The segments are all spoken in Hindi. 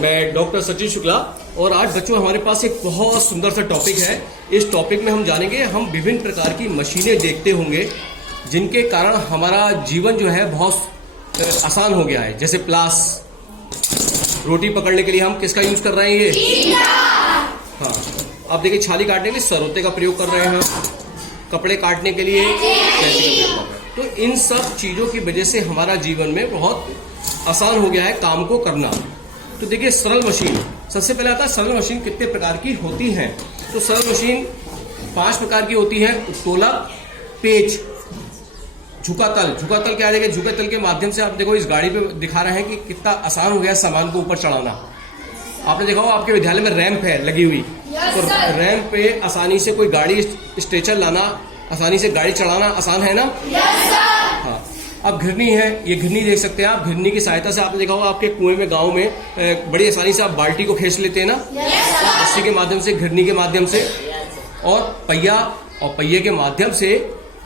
मैं डॉक्टर सचिन शुक्ला और आज बच्चों हमारे पास एक बहुत सुंदर सा टॉपिक है। इस टॉपिक में हम जानेंगे, हम विभिन्न प्रकार की मशीनें देखते होंगे जिनके कारण हमारा जीवन जो है बहुत आसान हो गया है। जैसे प्लास, रोटी पकड़ने के लिए हम किसका यूज कर रहे हैं? ये हाँ, आप देखिए छाली काटने के लिए सरोते का प्रयोग कर रहे हैं, कपड़े काटने के लिए कैंची का प्रयोग कर रहे हैं। तो इन सब चीजों की वजह से हमारा जीवन में बहुत आसान हो गया है काम को करना। तो देखिए सरल मशीन, सबसे पहले आता है सरल मशीन कितने प्रकार की होती हैं। तो सरल मशीन 5 प्रकार की होती है। उत्तोलक, पेच, झुकातल। झुकातल क्या है? झुकातल के माध्यम से आप देखो इस गाड़ी पे दिखा रहे हैं कि कितना आसान हो गया सामान को ऊपर चढ़ाना। आपने देखा होगा आपके विद्यालय में रैंप है लगी हुई, तो रैंप पे आसानी से कोई गाड़ी स्ट्रेचर लाना, आसानी से गाड़ी चढ़ाना आसान है ना? हाँ। अब घिरनी है, ये घिरनी देख सकते हैं आप। घिरनी की सहायता से आपने देखा होगा आपके कुएं में गांव में बड़ी आसानी से आप बाल्टी को खींच लेते हैं ना, रस्सी के माध्यम से, घिरनी के माध्यम से। और पहिया, और पहिए के माध्यम से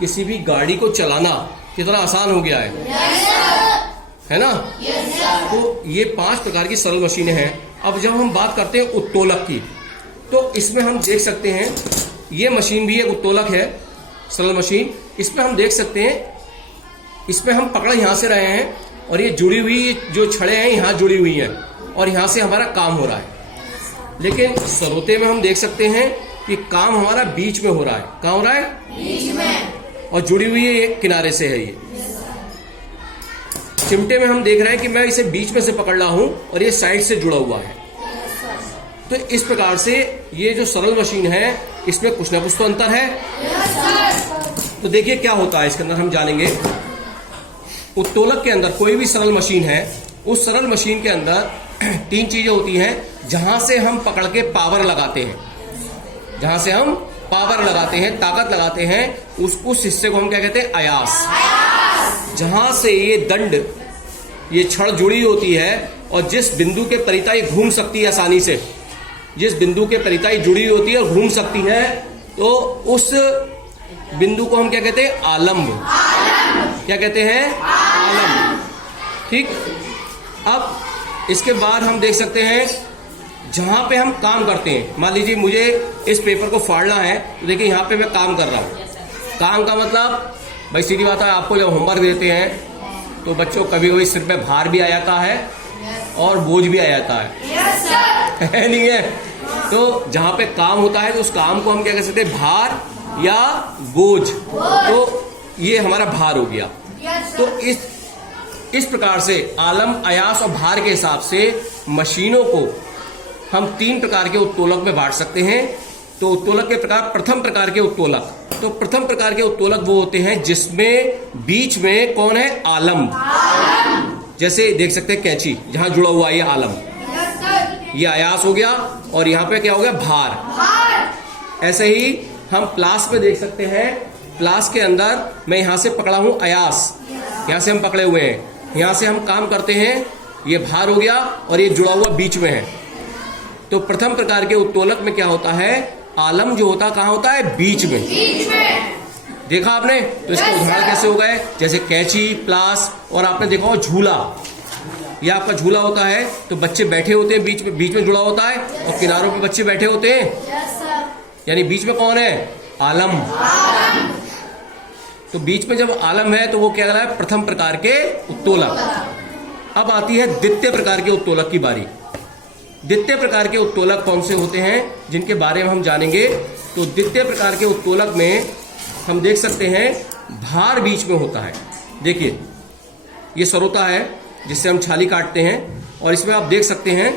किसी भी गाड़ी को चलाना कितना आसान हो गया है ना? तो ये 5 प्रकार की सरल मशीनें हैं। अब जब हम बात करते हैं उत्तोलक की, तो इसमें हम देख सकते हैं ये मशीन भी एक उत्तोलक है, सरल मशीन। इसमें हम देख सकते हैं, इसमें हम पकड़ यहां से रहे हैं और ये जुड़ी हुई जो छड़े हैं यहां जुड़ी हुई हैं और यहां से हमारा काम हो रहा है। लेकिन सरोते में हम देख सकते हैं कि काम हमारा बीच में हो रहा है। कहां हो रहा है? बीच में। और जुड़ी हुई है एक किनारे से है ये। चिमटे में हम देख रहे हैं कि मैं इसे बीच में से पकड़ रहा हूं और ये साइड से जुड़ा हुआ है। तो इस प्रकार से ये जो सरल मशीन है इसमें कुछ ना कुछ तो अंतर है। तो देखिए क्या होता है इसके अंदर, हम जानेंगे। उत्तोलक के अंदर कोई भी सरल मशीन है, उस सरल मशीन के अंदर 3 चीजें होती हैं जहां से हम पकड़ के पावर लगाते हैं। जहां से हम पावर लगाते हैं, ताकत लगाते हैं, उस हिस्से को हम क्या कहते हैं? अयास। जहां से ये दंड, ये छड़ जुड़ी होती है और जिस बिंदु के परिताई घूम सकती है आसानी से, जिस बिंदु के परिताई जुड़ी होती है और घूम सकती है, तो उस बिंदु को हम क्या कहते हैं? आलम्ब। क्या कहते हैं? आलम्ब। ठीक। अब इसके बाद हम देख सकते हैं जहां पे हम काम करते हैं। मान लीजिए मुझे इस पेपर को फाड़ना है, तो देखिए यहां पे मैं काम कर रहा हूं। काम का मतलब भाई सीधी बात है, आपको जब होमवर्क देते हैं तो बच्चों कभी कभी सिर पे भार भी आ जाता है और बोझ भी आ जाता है, है नहीं है? तो जहां पे काम होता है तो उस काम को हम क्या कह सकते हैं? भार या बोझ। तो ये हमारा भार हो गया। तो इस प्रकार से आलम, अयास और भार के हिसाब से मशीनों को हम 3 प्रकार के उत्तोलक में बांट सकते हैं। तो उत्तोलक के प्रकार, प्रथम प्रकार के उत्तोलक, तो प्रथम प्रकार के उत्तोलक वो होते हैं जिसमें बीच में कौन है? आलम। जैसे देख सकते हैं कैंची, जहां जुड़ा हुआ है ये आलम, ये अयास हो गया और यहां पे क्या हो गया? भार। ऐसे ही हम प्लास में देख सकते हैं, प्लास के अंदर मैं यहां से पकड़ा हूं अयास, यहां से हम पकड़े हुए हैं, यहां से हम काम करते हैं, ये भार हो गया और ये जुड़ा हुआ बीच में है। तो प्रथम प्रकार के उत्तोलक में क्या होता है? आलम जो होता कहां होता है? बीच में। देखा आपने? तो इसके उदाहरण कैसे हो गए? जैसे कैंची, प्लास, और आपने देखा हो झूला, ये आपका झूला होता है तो बच्चे बैठे होते हैं, बीच में जुड़ा होता है और किनारों पे बच्चे बैठे होते हैं, यानी बीच में कौन है? आलम। तो बीच में जब आलम है तो वो क्या है? प्रथम प्रकार के उत्तोलक। अब आती है द्वितीय प्रकार के उत्तोलक की बारी। द्वितीय प्रकार के उत्तोलक कौन से होते हैं जिनके बारे में हम जानेंगे। तो द्वितीय प्रकार के उत्तोलक में हम देख सकते हैं भार बीच में होता है। देखिए ये सरोता है जिससे हम छाली काटते हैं और इसमें आप देख सकते हैं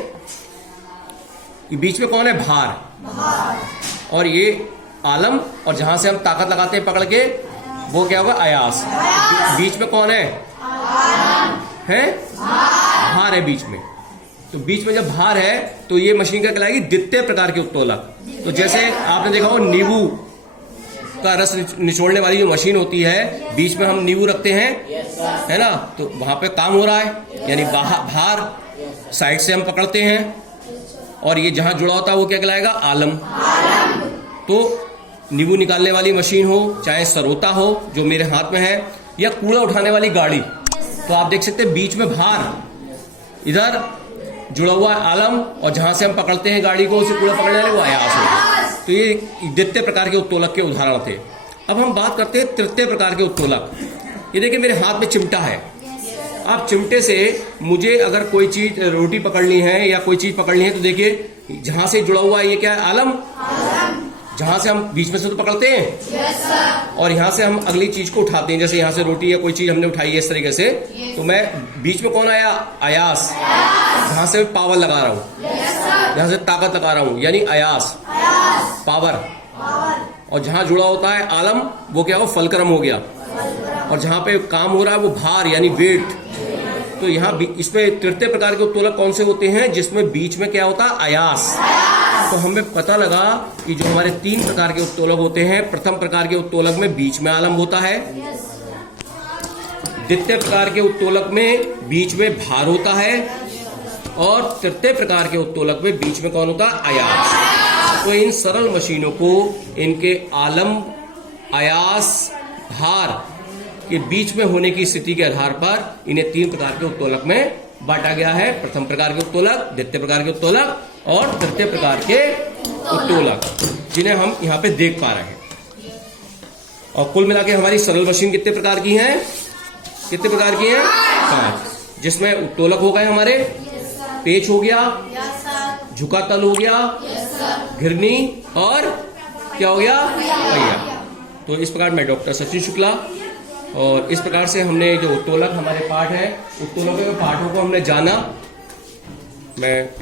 कि बीच में कौन है? भार। और ये आलम, और जहां से हम ताकत लगाते हैं पकड़ के, वो क्या होगा? अयास। बीच में कौन है? भार है बीच में। तो बीच में जब भार है तो ये मशीन क्या कहलाएगी? द्वितीय प्रकार के उत्तोलक। तो जैसे आपने देखा हो नींबू का रस निचोड़ने वाली जो मशीन होती है, बीच में हम नींबू रखते हैं, है ना? तो वहां पे काम हो रहा है, यानी भार, साइड से हम पकड़ते हैं और ये जहां जुड़ा होता है वो क्या कहलाएगा? आलम। तो नींबू निकालने वाली मशीन हो, चाहे सरोता हो जो मेरे हाथ में है, या कूड़ा उठाने वाली गाड़ी, तो आप देख सकते हैं बीच में भार, इधर जुड़ा हुआ है आलम, और जहां से हम पकड़ते हैं गाड़ी को, उसे कूड़ा पकड़ने वाले, वो अयास हो। तो ये द्वितीय प्रकार के उत्तोलक के उदाहरण थे। अब हम बात करते हैं तृतीय प्रकार के उत्तोलक। ये देखिए मेरे हाथ में चिमटा है। अब चिमटे से मुझे अगर कोई चीज, रोटी पकड़नी है या कोई चीज पकड़नी है, तो देखिए जहां से जुड़ा हुआ है ये क्या है, आलम। जहां से हम बीच में से तो पकड़ते हैं, और यहां से हम अगली चीज को उठाते हैं। जैसे यहां से रोटी या कोई चीज हमने उठाई है इस तरीके से, तो मैं बीच में कौन आया, अयास। जहां से पावर लगा रहा हूं, जहां से ताकत लगा रहा हूं, यानी अयास, पावर। और जहां जुड़ा होता है आलम, वो क्या हो, फलक्रम हो गया। और जहां पे काम हो रहा है वो भार, यानी वेट। तो यहाँ इसमें तृतीय प्रकार के उत्तोलक कौन से होते हैं, जिसमें बीच में क्या होता है, अयास। तो हमें पता लगा कि जो हमारे 3 प्रकार के उत्तोलक होते हैं, प्रथम प्रकार के उत्तोलक में बीच में आलम होता है, द्वितीय प्रकार के उत्तोलक में बीच में भार होता है, और तृतीय प्रकार के उत्तोलक में बीच में कौन होता है, अयास। तो इन सरल मशीनों को इनके आलम, अयास, भार के बीच में होने की स्थिति के आधार पर इन्हें 3 प्रकार के उत्तोलक में बांटा गया है। प्रथम प्रकार के उत्तोलक, द्वितीय प्रकार के उत्तोलक और तृतीय प्रकार के उत्तोलक, जिन्हें हम यहाँ पे देख पा रहे हैं। और कुल मिला के हमारी सरल मशीन कितने प्रकार की है, कितने प्रकार की है, 5। जिसमें उत्तोलक हो गए हमारे, पेच हो गया, झुका तल हो गया, घिरनी, और क्या हो गया, पहिया। तो इस प्रकार मैं डॉक्टर सचिन शुक्ला, और इस प्रकार से हमने जो उत्तोलक हमारे पाठ है, उत्तोलकों के पाठों को हमने जाना। मैं